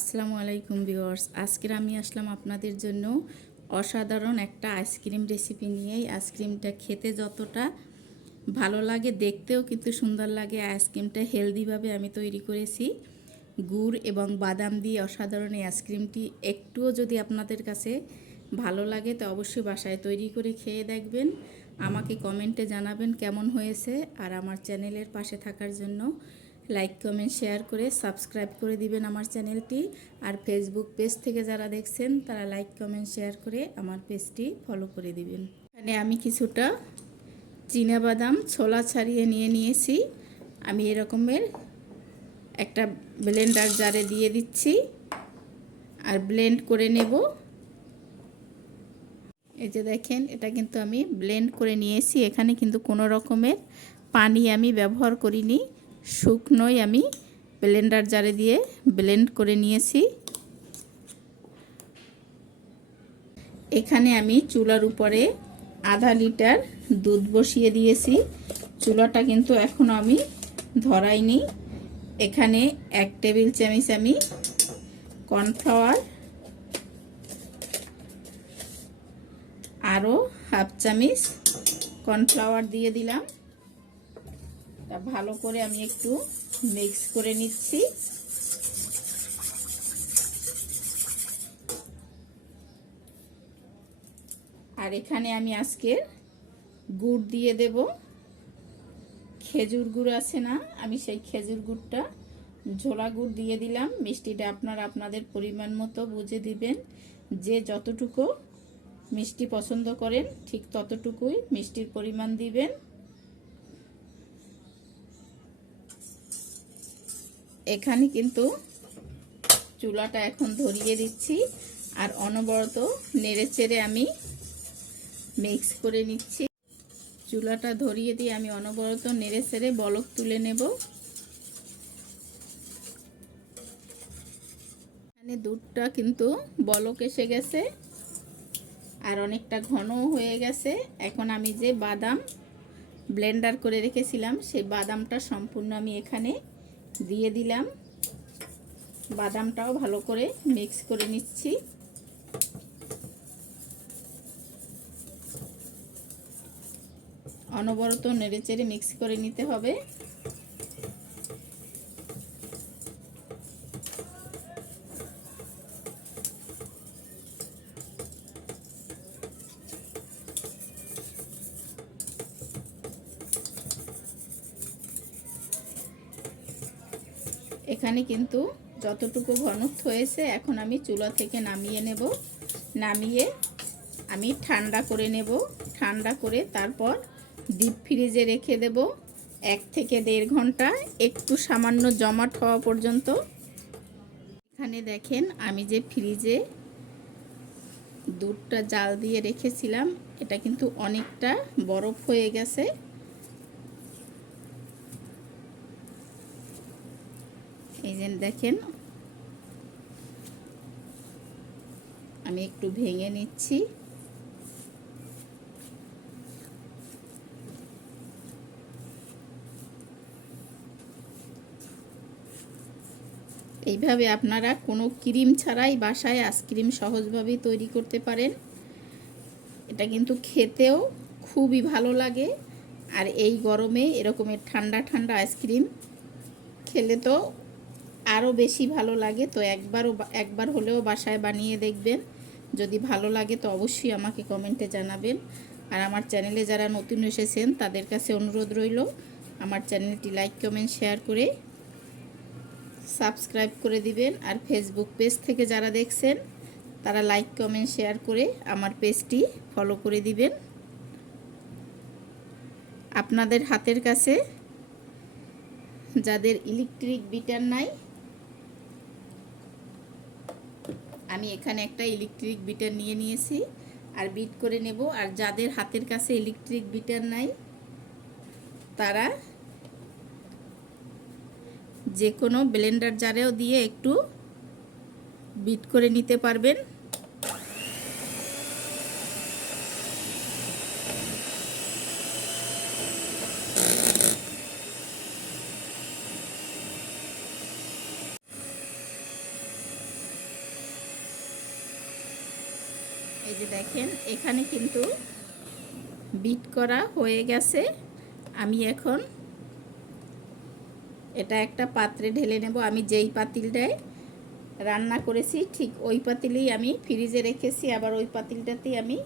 আসসালামু আলাইকুম ভিউয়ার্স। আজকের আমি আসলাম আপনাদের জন্য অসাধারণ একটা আইসক্রিম রেসিপি নিয়ে এই আইসক্রিমটা খেতে যতটা ভালো লাগে, দেখতেও কিন্তু সুন্দর লাগে। আইসক্রিমটা হেলদিভাবে আমি তৈরি করেছি। গুড় এবং বাদাম দিয়ে অসাধারণ এই আইসক্রিমটি। একটুও যদি আপনাদের কাছে ভালো লাগে, তো অবশ্যই বাসায় তৈরি করে খেয়ে দেখবেন। আমাকে কমেন্টে জানাবেন কেমন হয়েছে আর আমার চ্যানেলের পাশে থাকার জন্য। লাইক, কমেন্ট, শেয়ার করে সাবস্ক্রাইব করে দিবেন আমার চ্যানেলটি। আর ফেসবুক পেজ থেকে যারা দেখছেন, তারা লাইক, কমেন্ট, শেয়ার করে আমার পেজটি ফলো করে দিবেন। এখানে আমি কিছুটা বাদাম ছোলা ছাড়িয়ে নিয়ে নিয়েছি। আমি এরকমের একটা ব্লেন্ডার জারে দিয়ে দিচ্ছি। আর ব্লেন্ড করে নেব। এই যে দেখেন, এটা কিন্তু আমি ব্লেন্ড করে নিয়েছি। এখানে কিন্তু কোনো রকমের পানি আমি ব্যবহার করিনি। শুকনোই আমি ব্লেন্ডার জারে দিয়ে ব্লেন্ড করে নিয়েছি। এখানে আমি চুলার উপরে আধা লিটার দুধ বসিয়ে দিয়েছি। চুলাটা কিন্তু এখনও আমি ধরাইনি। এখানে এক টেবিল চামচ আমি কর্নফ্লাওয়ার, আরও হাফ চামচ কর্নফ্লাওয়ার দিয়ে দিলাম। তা ভালো করে আমি একটু মিক্স করে নিচ্ছি। আর এখানে আমি আজকে গুড় দিয়ে দেব। খেজুর গুড় আছে না? আমি সেই খেজুর গুড়টা ঝোলা গুড় দিয়ে দিলাম। মিষ্টিটা আপনারা আপনাদের পরিমাণ মতো বুঝে দিবেন। যে যতটুকু মিষ্টি পছন্দ করেন, ঠিক ততটুকুই মিষ্টির পরিমাণ দিবেন। এখানে কিন্তু চুলাটা এখন ধরিয়ে দিচ্ছি আর অনবরত নেড়ে চেড়ে আমি মিক্স করে নিচ্ছি। চুলাটা ধরিয়ে দিয়ে আমি অনবরত নেড়ে চেড়ে বলক তুলে নেব। এখানে দুধটা কিন্তু বলক এসে গেছে আর অনেকটা ঘনও হয়ে গেছে। এখন আমি যে বাদাম ব্লেন্ডার করে রেখেছিলাম, সেই বাদামটা সম্পূর্ণ আমি এখানে দিয়ে দিলাম। বাদামটাও ভালো করে মিক্স করে নিচ্ছি। অনবরত নেড়েচেড়ে মিক্স করে নিতে হবে। এখানে কিন্তু যতটুকু ঘনত্ব হয়েছে এখন আমি চুলা থেকে নামিয়ে নেব। নামিয়ে আমি ঠান্ডা করে নেব। ঠান্ডা করে তারপর ডিপ ফ্রিজে রেখে দেব। এক থেকে দেড় ঘণ্টা, একটু সামান্য জমাট হওয়া পর্যন্ত। এখানে দেখেন আমি যে ফ্রিজে দুধটা জাল দিয়ে রেখেছিলাম, এটা কিন্তু অনেকটা বরফ হয়ে গেছে। এই যে দেখেন, আমি একটু ভেঙে নিচ্ছি। এইভাবে আপনারা কোনো ক্রিম ছাড়াই বাসায় আইসক্রিম সহজভাবেই তৈরি করতে পারেন। এটা কিন্তু খেতেও খুবই ভালো লাগে। আর এই গরমে এরকমের ঠান্ডা ঠান্ডা আইসক্রিম খেলে তো আরও বেশি ভালো লাগে, তো একবারও একবার হলেও বাসায় বানিয়ে দেখবেন। যদি ভালো লাগে তো অবশ্যই আমাকে কমেন্টে জানাবেন। আর আমার চ্যানেলে যারা নতুন এসেছেন, তাদের কাছে অনুরোধ রইল, আমার চ্যানেলটি লাইক, কমেন্ট, শেয়ার করে সাবস্ক্রাইব করে দিবেন। আর ফেসবুক পেজ থেকে যারা দেখছেন, তারা লাইক, কমেন্ট, শেয়ার করে আমার পেজটি ফলো করে দিবেন। আপনাদের হাতের কাছে যাদের ইলেকট্রিক বিটার নাই আমি এখানে একটা ইলেকট্রিক বিটার নিয়ে নিয়েছি, আর বিট করে নেব। আর যাদের হাতের কাছে ইলেকট্রিক বিটার নাই, তারা যে কোনো ব্লেন্ডার জারেও দিয়ে একটু বিট করে নিতে পারবেন এই যে দেখেন, এখানে কিন্তু বিট করা হয়ে গেছে। আমি এখন এটা একটা পাত্রে ঢেলে নেব। আমি যেই পাতিলটায় রান্না করেছি, ঠিক ওই পাতিলেই আমি ফ্রিজে রেখেছি। আবার ওই পাতিলটাতেই আমি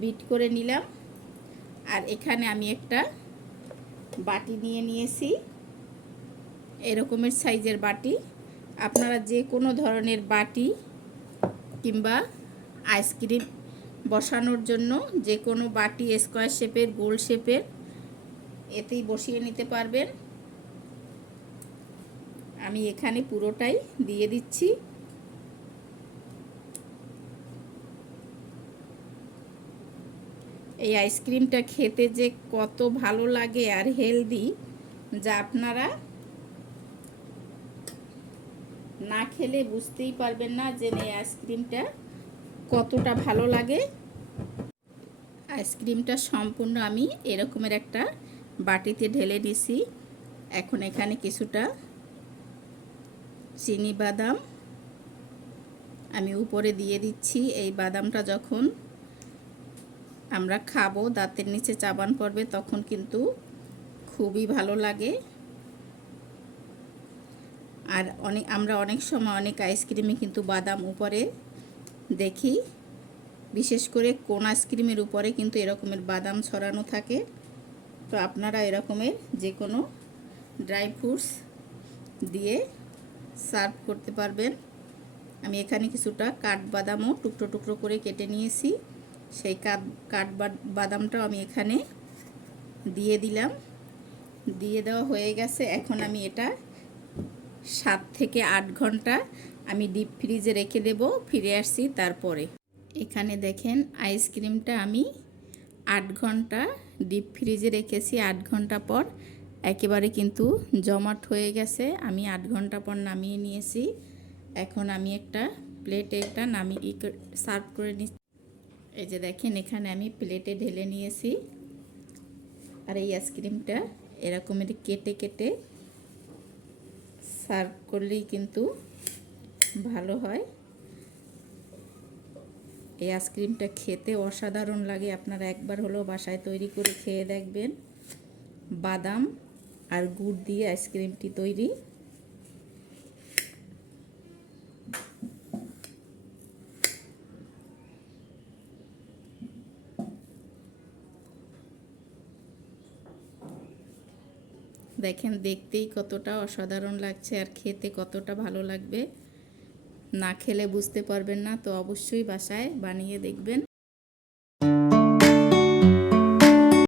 বিট করে নিলাম। আর এখানে আমি একটা বাটি নিয়ে নিয়েছি। এরকমের সাইজের বাটি। আপনারা যে কোনো ধরনের বাটি কিংবা আইসক্রিম বসানোর জন্য যে কোনো বাটি, স্কোয়ার শেপের, গোল শেপের, এতেই বসিয়ে নিতে পারবেন। আমি এখানে পুরোটাই দিয়ে দিচ্ছি। এই আইসক্রিমটা খেতে যে কত ভালো লাগে আর হেলদি, যা আপনারা না খেলে বুঝতেই পারবেন না যে এই আইসক্রিমটা কতটা ভালো লাগে। আইসক্রিমটা সম্পূর্ণ আমি এরকমের একটা বাটিতে ঢেলে দিছি এখন এখানে কিছুটা চিনি বাদাম আমি উপরে দিয়ে দিচ্ছি। এই বাদামটা যখন আমরা খাব দাঁতের নিচে চাবান পড়বে তখন কিন্তু খুবই ভালো লাগে। আর অনেক, আমরা অনেক সময় অনেক আইসক্রিমে কিন্তু বাদাম উপরে দেখি। বিশেষ করে কোন আইসক্রিমের উপরে কিন্তু এরকমের বাদাম ছড়ানো থাকে। তো আপনারা এরকমের যে কোনো ড্রাই ফ্রুটস দিয়ে সার্ভ করতে পারবেন। আমি এখানে কিছুটা কাঠবাদামও টুকরো টুকরো করে কেটে নিয়েছি। সেই কাঠ কাঠ বাদামটাও আমি এখানে দিয়ে দিলাম। দিয়ে দেওয়া হয়ে গেছে। এখন আমি এটা সাত থেকে আট ঘণ্টা আমি ডিপ ফ্রিজে রেখে দেব, ফিরে আসছি তারপরে। এখানে দেখেন আইসক্রিমটা আমি আট ঘণ্টা ডিপ ফ্রিজে রেখেছি, আট ঘণ্টা পর। একেবারে কিন্তু জমাট হয়ে গেছে, আমি আট ঘণ্টা পর নামিয়ে নিয়েছি। এখন আমি একটা প্লেটে একটা নামিয়ে সার্ভ করে নিচ্ছি। এই যে দেখেন, এখানে আমি প্লেটে ঢেলে নিয়েছি। আর এই আইসক্রিমটা এরকমের কেটে কেটে সার্ভ করলেই কিন্তু ভালো হয়। এই আইসক্রিমটা খেতে অসাধারণ লাগে। আপনারা একবার হলেও বাসায় তৈরি করে খেয়ে দেখবেন। বাদাম আর গুড় দিয়ে আইসক্রিমটি তৈরি। দেখেন, দেখতেই কতটা অসাধারণ লাগছে আর খেতে কতটা ভালো লাগবে। না খেলে বুঝতে পারবেন না তো অবশ্যই বাসায় বানিয়ে দেখবেন।